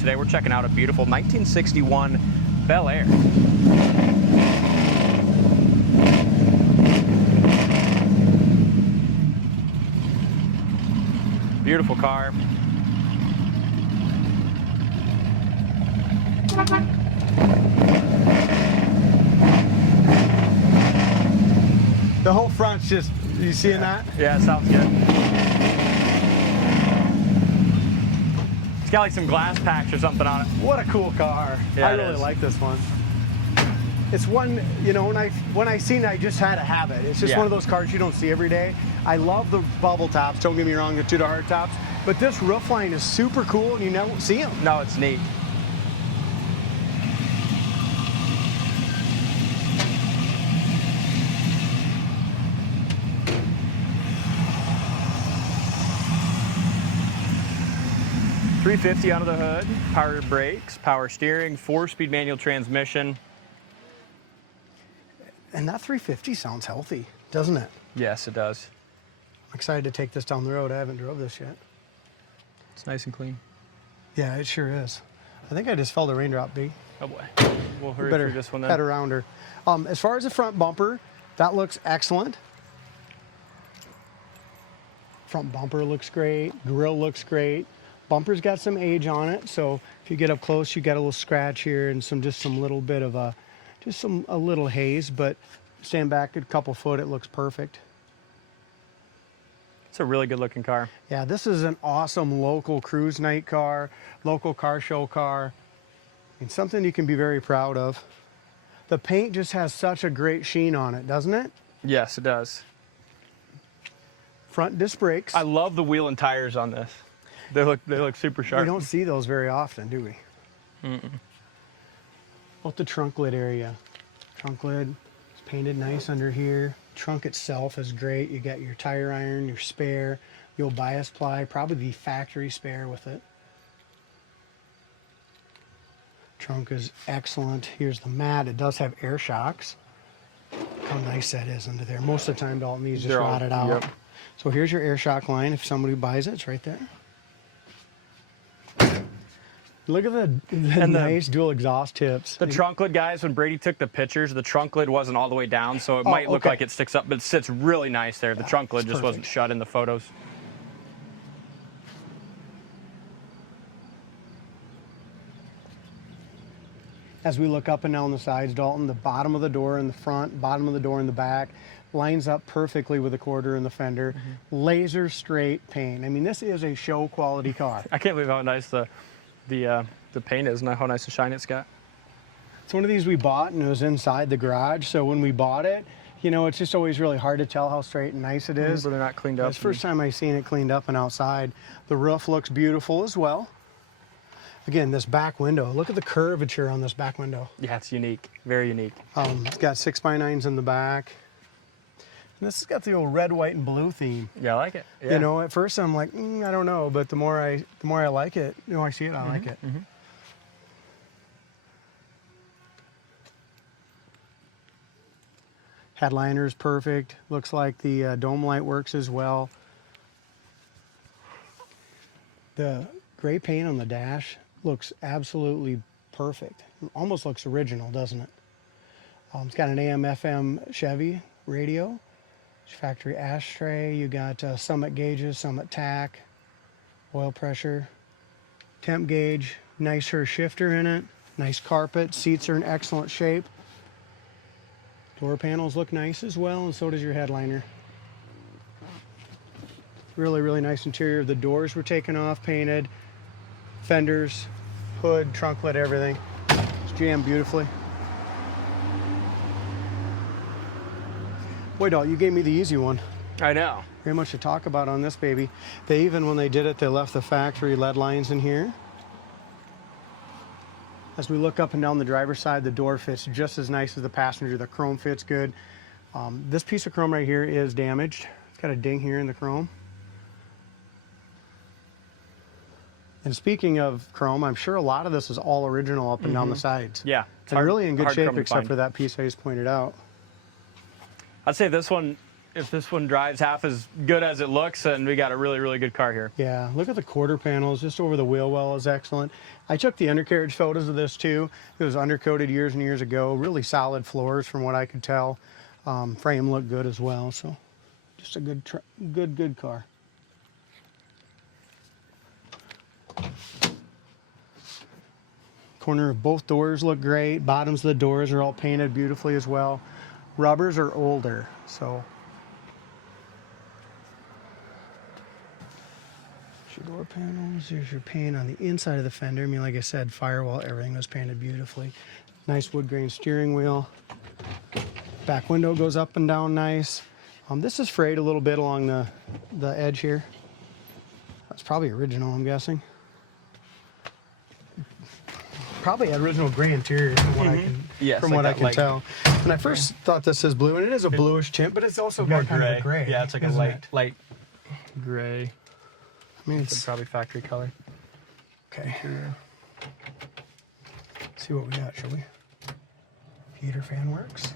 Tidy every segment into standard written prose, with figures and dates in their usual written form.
Today we're checking out a beautiful 1961 Belair. Beautiful car. The whole front's just, you seeing that? Yeah, it sounds good. It's got like some glass packs or something on it. What a cool car. Yeah, I it really is. like this one. It's one, you know, when I seen it, I just had to have it. It's just one of those cars you don't see every day. I love the bubble tops, don't get me wrong, to the hard tops, but this roof line is super cool and you never see them. No, it's neat. .350 under the hood, power brakes, power steering, 4-speed manual transmission. And that 350 sounds healthy, doesn't it? Yes, it does. I'm excited to take this down the road. I haven't drove this yet. It's nice and clean. Yeah, it sure is. I think I just felt a raindrop, B. Oh boy, we'll hurry Better through this one then. head around her. As far as the front bumper, that looks excellent. Front bumper looks great. Grille looks great. Bumper's got some age on it, so if you get up close, you got a little scratch here and just some little bit of a little haze. But stand back a couple foot, it looks perfect. It's a really good looking car. Yeah, this is an awesome local cruise night car, local car show car, and something you can be very proud of. The paint just has such a great sheen on it, doesn't it? Yes, it does. Front disc brakes. I love the wheel and tires on this. They look super sharp. We don't see those very often, do we? Mm-mm. About the trunk lid area. Trunk lid is painted nice under here. Trunk itself is great. You got your tire iron, your spare, the old bias ply, probably the factory spare with it. Trunk is excellent. Here's the mat. It does have air shocks. How nice that is under there. Most of the time, Dalton, these just rotted out. Yep. So here's your air shock line. If somebody buys it, it's right there. Look at the nice dual exhaust tips. The trunk lid, guys, when Brady took the pictures, the trunk lid wasn't all the way down, so it might look like it sticks up, but it sits really nice there. The trunk lid just wasn't shut in the photos. As we look up and down the sides, Dalton, the bottom of the door in the front, bottom of the door in the back, lines up perfectly with the quarter in the fender. Laser straight paint. I mean, this is a show quality car. I can't believe how nice the paint is and how nice the shine it's got. It's one of these we bought and it was inside the garage, so when we bought it, you know, it's just always really hard to tell how straight and nice it is. But they're not cleaned up. It's the first time I've seen it cleaned up and outside. The roof looks beautiful as well. Again, this back window, look at the curvature on this back window. Yeah, it's unique, very unique. It's got 6x9s in the back. And this has got the old red, white, and blue theme. Yeah, I like it. Yeah. You know, at first I'm like, I don't know, but the more I like it, the more I see it, I like it. Headliner is perfect. Looks like the dome light works as well. The gray paint on the dash looks absolutely perfect. It almost looks original, doesn't it? It's got an AM/FM Chevy radio. Factory ashtray. You got Summit gauges, Summit tack, oil pressure, temp gauge, nice Hurst Shifter in it, nice carpet. Seats are in excellent shape. Door panels look nice as well, and so does your headliner. Really, really nice interior. The doors were taken off, painted. Fenders, hood, trunk lid, everything. It's jammed beautifully. Boy, Dalton, you gave me the easy one. I know. Very much to talk about on this baby. They even, when they did it, they left the factory lead lines in here. As we look up and down the driver's side, the door fits just as nice as the passenger. The chrome fits good. This piece of chrome right here is damaged. It's got a ding here in the chrome. And speaking of chrome, I'm sure a lot of this is all original up and down the sides. Yeah. It's really in good shape except for that piece I just pointed out. I'd say this one if this one drives half as good as it looks, then we got a really, really good car here. Yeah, look at the quarter panels just over the wheel well is excellent. I took the undercarriage photos of this too. It was undercoated years and years ago. Really solid floors from what I could tell. Frame looked good as well, so just a good car. Corner of both doors look great. Bottoms of the doors are all painted beautifully as well. Rubbers are older, so. Your door panels, here's your paint on the inside of the fender. I mean, like I said, firewall, everything was painted beautifully. Nice wood grain steering wheel. Back window goes up and down nice. This is frayed a little bit along the edge here. That's probably original, I'm guessing. Probably original gray interior from what I can tell. When I first thought this is blue, and it is a bluish tint, but it's also got kind of a gray. Yeah, it's like a light gray. I mean, it's probably factory color. Okay. See what we got, shall we? Heater fan works.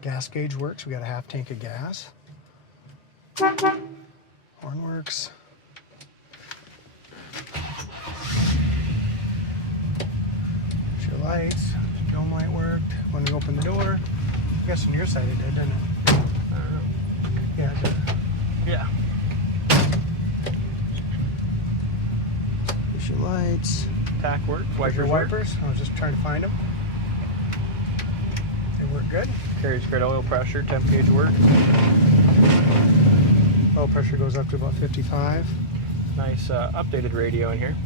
Gas gauge works. We got a half tank of gas. Horn works. Your lights. Dome light worked. When we opened the door, I guess on your side it did, didn't it? I don't know. Yeah, it did. Yeah. Here's your lights. Tack work. Your wipers. I was just trying to find them. They work good. Carries great oil pressure. Temp gauge work. Oil pressure goes up to about 55. Nice updated radio in here.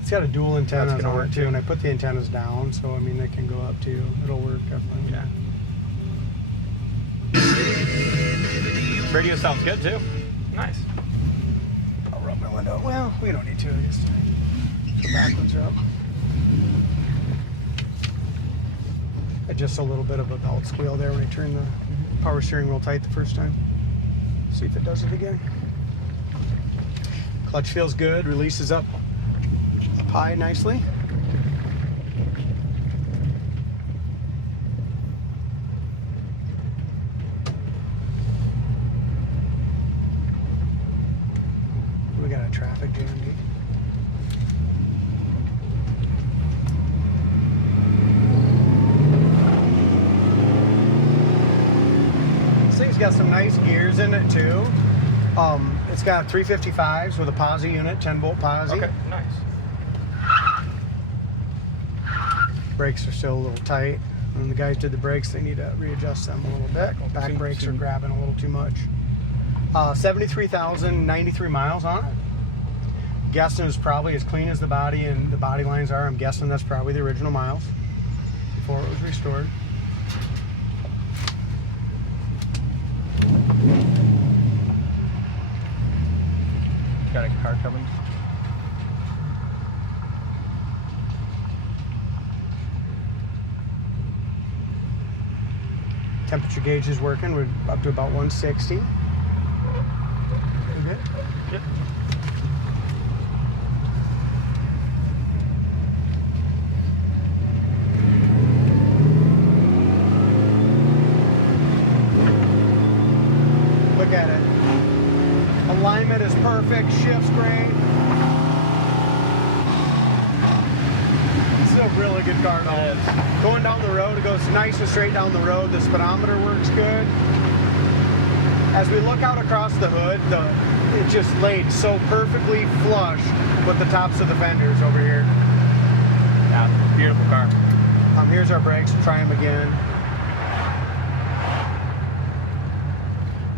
It's got a dual antenna That's gonna on work it too, and I put the antennas down, so I mean they can go up too. It'll work definitely. Yeah. Radio sounds good too. Nice. I'll rub my window. Well, we don't need to. I guess the back ones are up. Just a little bit of a belt squeal there when I turned the power steering wheel tight the first time. See if it does it again. Clutch feels good. Releases up high nicely. We got a traffic jam gate. This thing's got some nice gears in it too. It's got 355s with a Posi unit, 10-volt Posi. Okay, nice. Brakes are still a little tight. When the guys did the brakes, they need to readjust them a little bit. Back brakes are grabbing a little too much. 73,093 miles on it. Guessing it's probably as clean as the body and the body lines are. I'm guessing that's probably the original miles before it was restored. Got a car coming. Temperature gauge is working. We're up to about 160. We good? Yep. Look at it. Alignment is perfect. Shift's great. This is a really good car though. Going down the road, it goes nice and straight down the road. The speedometer works good. As we look out across the hood, it just laid so perfectly flush with the tops of the fenders over here. Yeah, beautiful car. Here's our brakes. Try them again.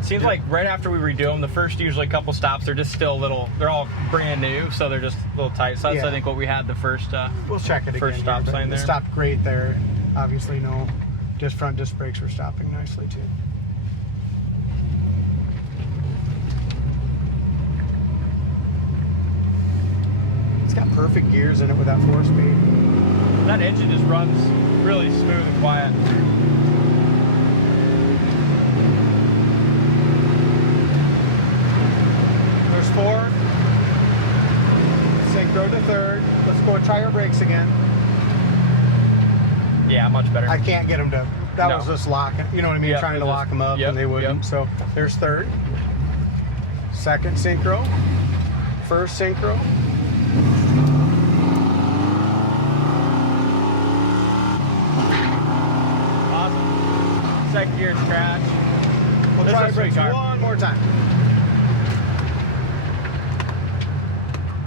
Seems like right after we redo them, the first usually couple stops, they're just still a little, they're all brand new, so they're just a little tight. So that's, Yeah. I think, what we had the first We'll check it first again stop here, sign it there. stopped great there. Obviously, no front disc brakes were stopping nicely too. It's got perfect gears in it with that 4-speed. That engine just runs really smooth and quiet. There's 4. Synchro to 3rd. Let's go try our brakes again. Yeah, much better. I can't get them to That No. was just locking, you know what I mean? Yep, Trying it to just- lock them up yep, and they wouldn't. yep. So there's third. Second synchro. First synchro. Awesome. Second gear's crash. We'll This try is a brakes sweet car. one more time.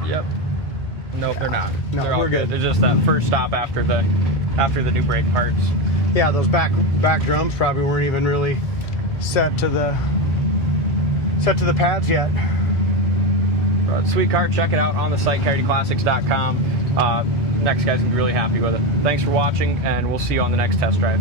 Yep. Nope, they're not. No, they're all we're good. It's just that first stop after the new brake parts. Yeah, those back drums probably weren't even really set to the pads yet. Sweet car. Check it out on the site, coyoteclassics.com. Next guy's gonna be really happy with it. Thanks for watching, and we'll see you on the next test drive.